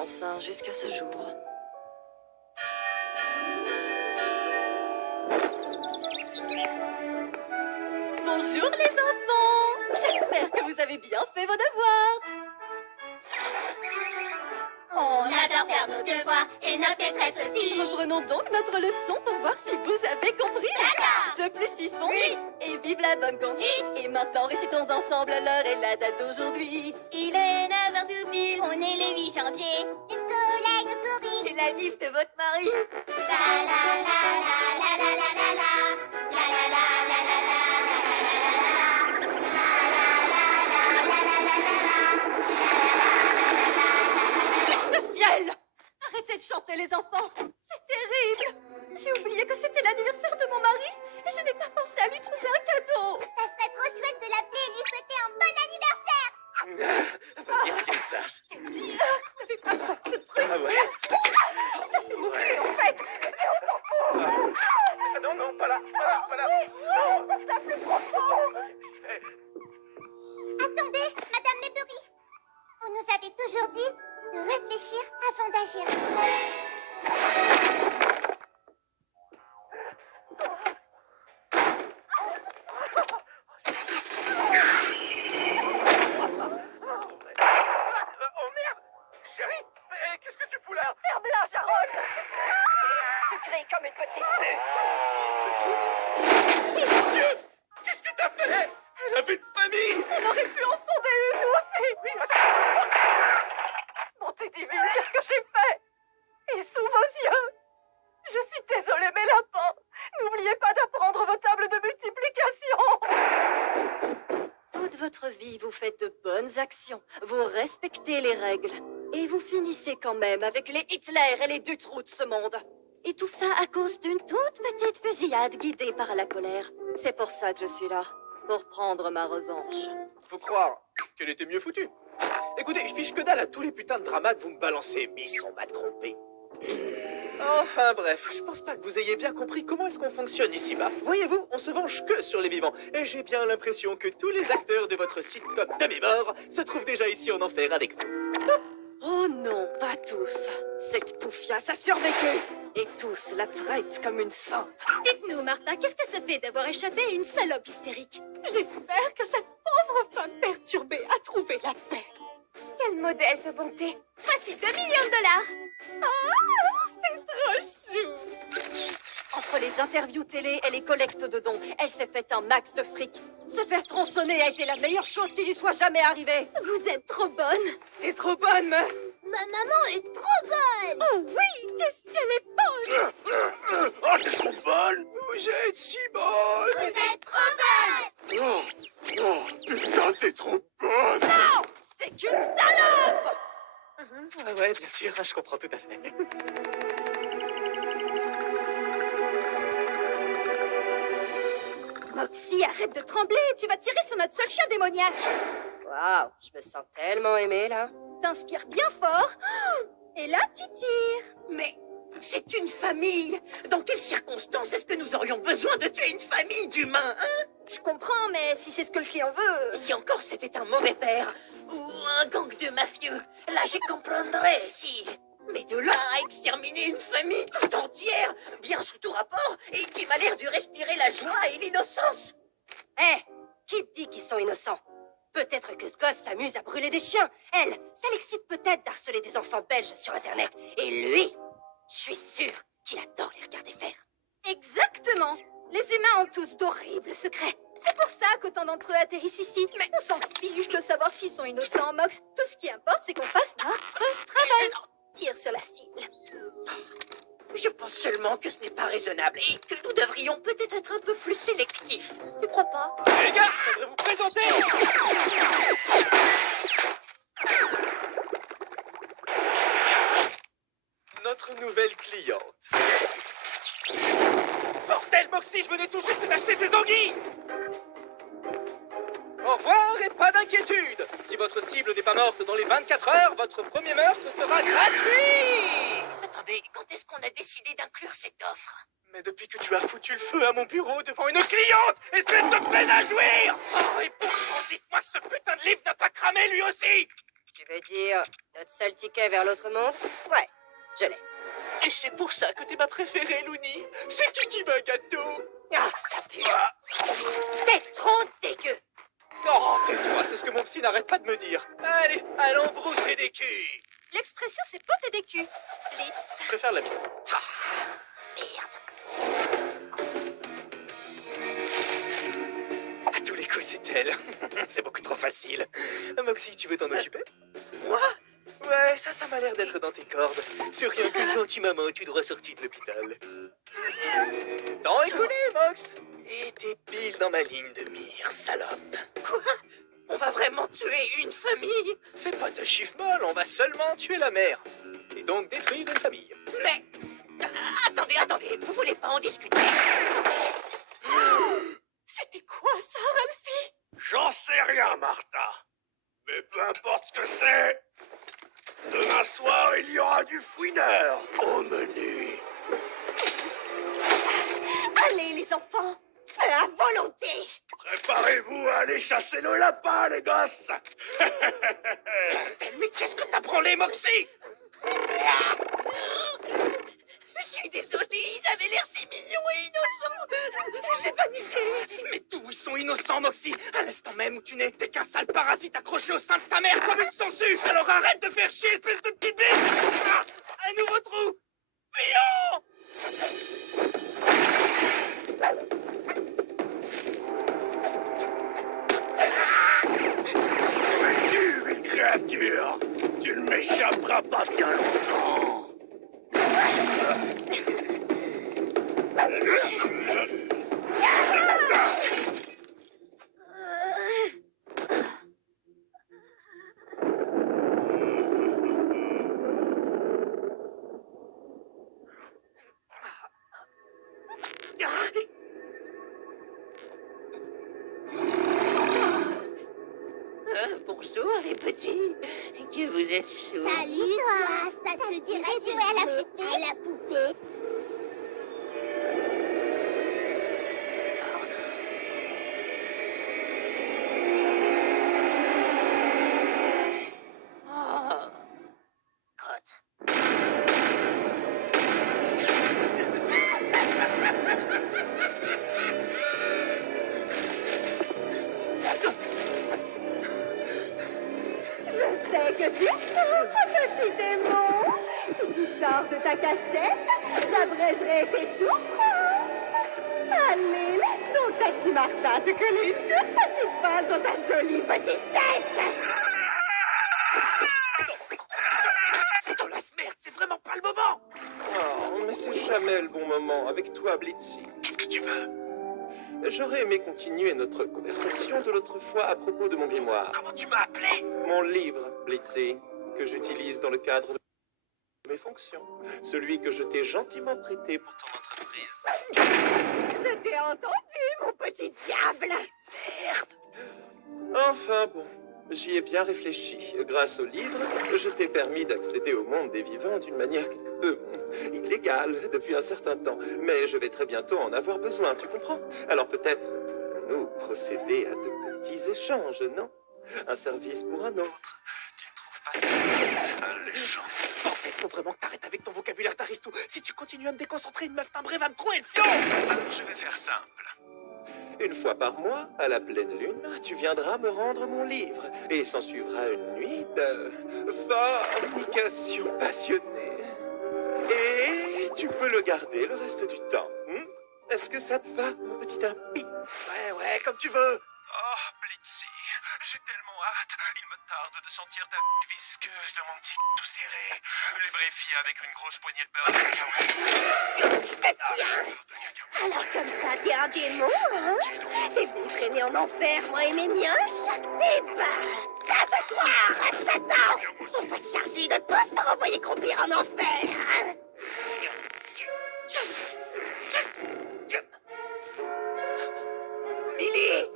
Enfin, jusqu'à ce jour. Bonjour les enfants! J'espère que vous avez bien fait vos devoirs. On adore faire nos devoirs et notre maîtresse aussi. Reprenons donc notre leçon pour voir si vous avez compris. D'accord. 2 plus 6 font 8. Et vive la bonne conduite. 8. Et maintenant récitons ensemble l'heure et la date d'aujourd'hui. Il est 9h tout pile, on est le 8 janvier. Le soleil nous sourit. C'est la nif de votre mari. La la la la la la la la la. La la la la la la la. Juste ciel! Arrêtez de chanter les enfants. C'est terrible. J'ai oublié que c'était l'anniversaire de mon mari et je n'ai pas pensé à lui trouver un cadeau. Ça serait trop chouette de l'appeler et lui souhaiter un bon anniversaire. Faut dire que sache. Vous n'avez pas besoin de ce truc. Ah ouais? Ça c'est mon cul en fait. Non, non, pas là. Attendez, Madame Maybury. Vous nous avez toujours dit de réfléchir avant d'agir. Oh merde! Chérie, mais qu'est-ce que tu fous là? Ferme-la, Jarod. Tu cries comme une petite pute. Mon Dieu! Qu'est-ce que t'as fait? Elle avait une famille! On aurait pu en fonder une, nous aussi. Oui, attends! Bonté divine, qu'est-ce que j'ai fait? Et sous vos yeux. Je suis désolée, mes lapins. N'oubliez pas d'apprendre vos tables de multiplication. Toute votre vie, vous faites de bonnes actions. Vous respectez les règles. Et vous finissez quand même avec les Hitler et les Dutroux de ce monde. Et tout ça à cause d'une toute petite fusillade guidée par la colère. C'est pour ça que je suis là. Pour prendre ma revanche. Faut croire qu'elle était mieux foutue. Écoutez, je piche que dalle à tous les putains de dramas que vous me balancez. Miss, on m'a trompé. Enfin bref, je pense pas que vous ayez bien compris comment est-ce qu'on fonctionne ici-bas. Voyez-vous, on se venge que sur les vivants. Et j'ai bien l'impression que tous les acteurs de votre sitcom de mes morts se trouvent déjà ici en enfer avec vous. Oh non, pas tous. Cette poufiasse a survécu. Et tous la traitent comme une sainte. Dites-nous, Martha, qu'est-ce que ça fait d'avoir échappé à une salope hystérique? J'espère que cette pauvre femme perturbée a trouvé la paix. Quel modèle de bonté! Voici 2 millions de dollars! C'est trop chou. Entre les interviews télé et les collectes de dons, elle s'est fait un max de fric. Se faire tronçonner a été la meilleure chose qui lui soit jamais arrivée. Vous êtes trop bonne! T'es trop bonne, meuf! Ma maman est trop bonne. Oh oui, qu'est-ce qu'elle est bonne. Oh, t'es trop bonne! Vous êtes si bonne! Vous êtes trop bonne. Oh, oh, putain, t'es trop bonne! Non, c'est qu'une salope. Ah ouais, bien sûr, je comprends tout à fait. Moxie, arrête de trembler! Tu vas tirer sur notre seul chien démoniaque! Waouh, je me sens tellement aimée là. T'inspires bien fort! Et là, tu tires! Mais c'est une famille. Dans quelles circonstances est-ce que nous aurions besoin de tuer une famille d'humains, hein? Je comprends, mais si c'est ce que le client veut... Si encore c'était un mauvais père ou un gang de mafieux, là j'y comprendrais, si. Mais de là à exterminer une famille tout entière, bien sous tout rapport, et qui m'a l'air de respirer la joie et l'innocence. Hé, qui te dit qu'ils sont innocents? Peut-être que ce gosse s'amuse à brûler des chiens. Elle, ça l'excite peut-être d'harceler des enfants belges sur Internet. Et lui, je suis sûre qu'il adore les regarder faire. Exactement! Les humains ont tous d'horribles secrets. C'est pour ça qu'autant d'entre eux atterrissent ici. Mais on s'en fiche de savoir s'ils sont innocents, Mox. Tout ce qui importe, c'est qu'on fasse notre travail. Tire sur la cible. Je pense seulement que ce n'est pas raisonnable et que nous devrions peut-être être un peu plus sélectifs. Tu crois pas? Les gars, j'aimerais vous présenter... notre nouvelle cliente. Bordel, Moxie, je venais tout juste d'acheter ces anguilles! Au revoir et pas d'inquiétude! Si votre cible n'est pas morte dans les 24 heures, votre premier meurtre sera gratuit! Attendez, quand est-ce qu'on a décidé d'inclure cette offre? Mais depuis que tu as foutu le feu à mon bureau devant une cliente, espèce de peine à jouir! Oh, et pourtant, dites-moi que ce putain de livre n'a pas cramé lui aussi! Tu veux dire notre seul ticket vers l'autre monde? Ouais, je l'ai. Et c'est pour ça que t'es ma préférée, Looney. C'est qui veut un gâteau? Ah, la pute. T'es trop dégueu. Oh, tais-toi, c'est ce que mon psy n'arrête pas de me dire. Allez, allons brousser des culs. L'expression, c'est botter des culs. Blitz. Je préfère la bite. Ah, Merde. à tous les coups, c'est elle. C'est beaucoup trop facile. Moxie, tu veux t'en occuper? Moi? Ouais, ça m'a l'air d'être dans tes cordes. C'est rien qu'une gentille maman, tu devrais sortir de l'hôpital. T'en écoulé, Mox. Et t'es pile dans ma ligne de mire, salope. Quoi? On va vraiment tuer une famille? Fais pas de chiffre molle, on va seulement tuer la mère. Et donc détruire une famille. Mais... Attendez, vous voulez pas en discuter? C'était quoi ça, Ralphie? J'en sais rien, Martha. Mais peu importe ce que c'est, demain soir, il y aura du fouineur au menu. Allez, les enfants, feu à volonté. Préparez-vous à aller chasser le lapin, les gosses. Bordel, mais qu'est-ce que t'as branlé, Moxie? Je suis désolée, ils avaient l'air si mignons et innocents. J'ai paniqué. Mais d'où ils sont innocents, Moxie? À l'instant même où tu n'es, t'es qu'un sale parasite accroché au sein de ta mère comme une sangsue. Alors arrête de faire chier, espèce de petite bête. Ah, un nouveau trou. Fuyons! Tu, une créature, tu ne m'échapperas pas bien longtemps. Bonjour les petits, que vous êtes chauds. Salut toi, ça te dirait de jouer à la poupée? À la poupée. Oh. Crotte. Je sais que tu souffres, petit démon. Si tu sors de ta cachette, j'abrégerai tes souffrances. Allez, laisse donc Tati Martha te coller une toute petite balle dans ta jolie petite tête. Stolace, merde, c'est vraiment pas le moment. Oh, mais c'est jamais le bon moment avec toi, Blitzy. Qu'est-ce que tu veux? J'aurais aimé continuer notre conversation de l'autre fois à propos de mon grimoire. Comment tu m'as appelé? Mon livre, Blitzy, que j'utilise dans le cadre de mes fonctions. Celui que je t'ai gentiment prêté pour ton entreprise. Je t'ai entendu, mon petit diable. Enfin bon, j'y ai bien réfléchi. Grâce au livre, je t'ai permis d'accéder au monde des vivants d'une manière quelque peu illégale depuis un certain temps. Mais je vais très bientôt en avoir besoin, tu comprends? Alors peut-être nous procéder à de petits échanges, non? Un service pour un autre. Tu ne trouves pas ça alléchant? Bordel, faut vraiment que t'arrêtes avec ton vocabulaire d'aristo. Si tu continues à me déconcentrer, une meuf timbrée va me trouver le fion. Alors je vais faire simple. Une fois par mois, à la pleine lune, tu viendras me rendre mon livre. Et s'en suivra une nuit de fornication passionnée. Et tu peux le garder le reste du temps. Est-ce que ça te va, mon petit impie? Ouais, comme tu veux. Oh, Blitzy, j'ai tellement hâte. Il me tarde de sentir ta visqueuse de mon tic tout serré. Lubrifié avec une grosse poignée de beurre de cacahuètes. Alors comme ça, t'es un démon, hein? T'es venu traîner en enfer, moi et mes mioches? Eh ben, à ce soir, Satan! On va se charger de tous pour envoyer croupir en enfer, hein? Lily!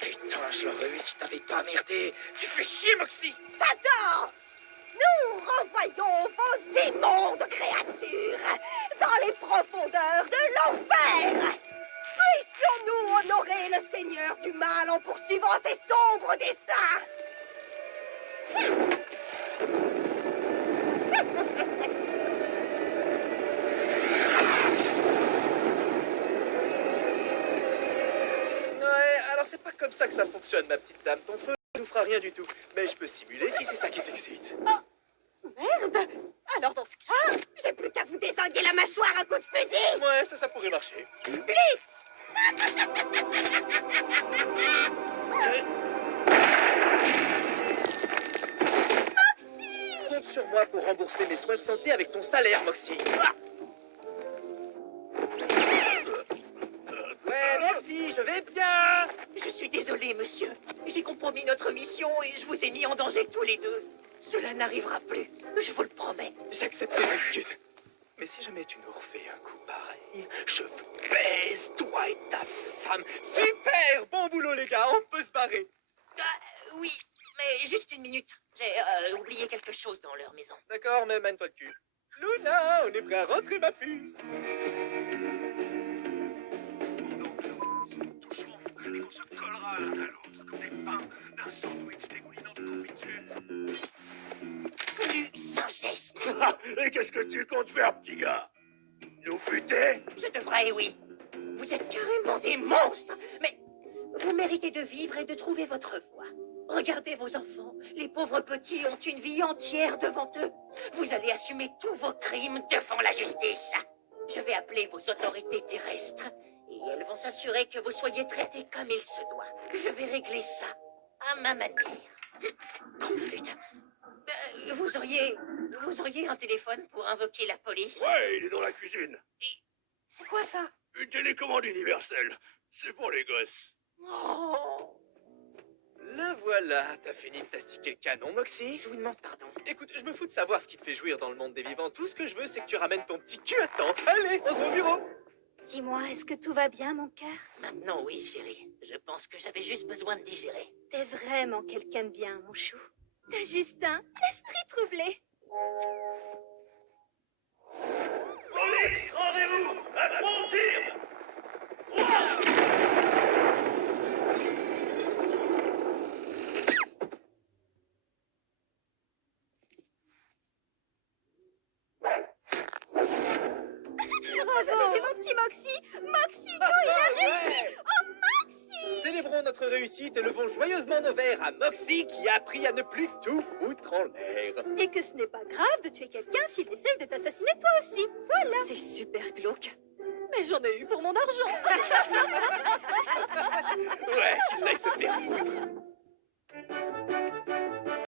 Putain, je l'aurais eu si t'avais pas Ah, merdé. Tu fais chier, Moxie. Satan! Nous renvoyons vos immondes créatures dans les profondeurs de l'enfer! Puissions-nous honorer le Seigneur du mal en poursuivant ses sombres desseins! Ouais, alors c'est pas comme ça que ça fonctionne, ma petite dame. Ton feu ne nous fera rien du tout. Mais je peux simuler si c'est ça qui t'excite. Merde! Alors dans ce cas, j'ai plus qu'à vous désinguer la mâchoire à coup de fusil! Ouais, ça pourrait marcher. Blitz! Compte sur moi pour rembourser mes soins de santé avec ton salaire, Moxie. Ah ouais, merci, je vais bien. Je suis désolé, monsieur. J'ai compromis notre mission et je vous ai mis en danger tous les deux. Cela n'arrivera plus, je vous le promets. J'accepte tes excuses. Mais si jamais tu nous refais un coup pareil, je vous baise, toi et ta femme. Super! Bon boulot, les gars, on peut se barrer. Oui, mais juste une minute. J'ai oublié quelque chose dans leur maison. D'accord, mais mène-toi le cul. Luna, on est prêt à rentrer, ma puce. Et on se collera l'un à l'autre comme des pains d'un sandwich dégoulinant de confiture. Plus sans geste. Et qu'est-ce que tu comptes faire, petit gars? Nous buter? Je devrais, oui. Vous êtes carrément des monstres. Mais vous méritez de vivre et de trouver votre voie. Regardez vos enfants. Les pauvres petits ont une vie entière devant eux. Vous allez assumer tous vos crimes devant la justice. Je vais appeler vos autorités terrestres et elles vont s'assurer que vous soyez traités comme il se doit. Je vais régler ça à ma manière. Conflite. Vous auriez un téléphone pour invoquer la police? Ouais, il est dans la cuisine. C'est quoi ça? Une télécommande universelle. C'est pour les gosses. Oh, Le voilà, t'as fini de t'astiquer le canon, Moxie. je vous demande pardon. Écoute, je me fous de savoir ce qui te fait jouir dans le monde des vivants. Tout ce que je veux, c'est que tu ramènes ton petit cul à temps. Allez, on se voit au bureau. Dis-moi, est-ce que tout va bien, mon cœur? Maintenant, oui, chérie. Je pense que j'avais juste besoin de digérer. T'es vraiment quelqu'un de bien, mon chou. T'as juste un esprit troublé. Police, rendez-vous à frontière. Oh, ça fait mon petit Moxie! Moxie, go, il a réussi! Ouais. Oh, Moxie! Célébrons notre réussite et levons joyeusement nos verres à Moxie qui a appris à ne plus tout foutre en l'air. Et que ce n'est pas grave de tuer quelqu'un s'il essaye de t'assassiner toi aussi. Voilà. C'est super glauque. Mais j'en ai eu pour mon argent. Ouais, qu'ils aillent se faire foutre.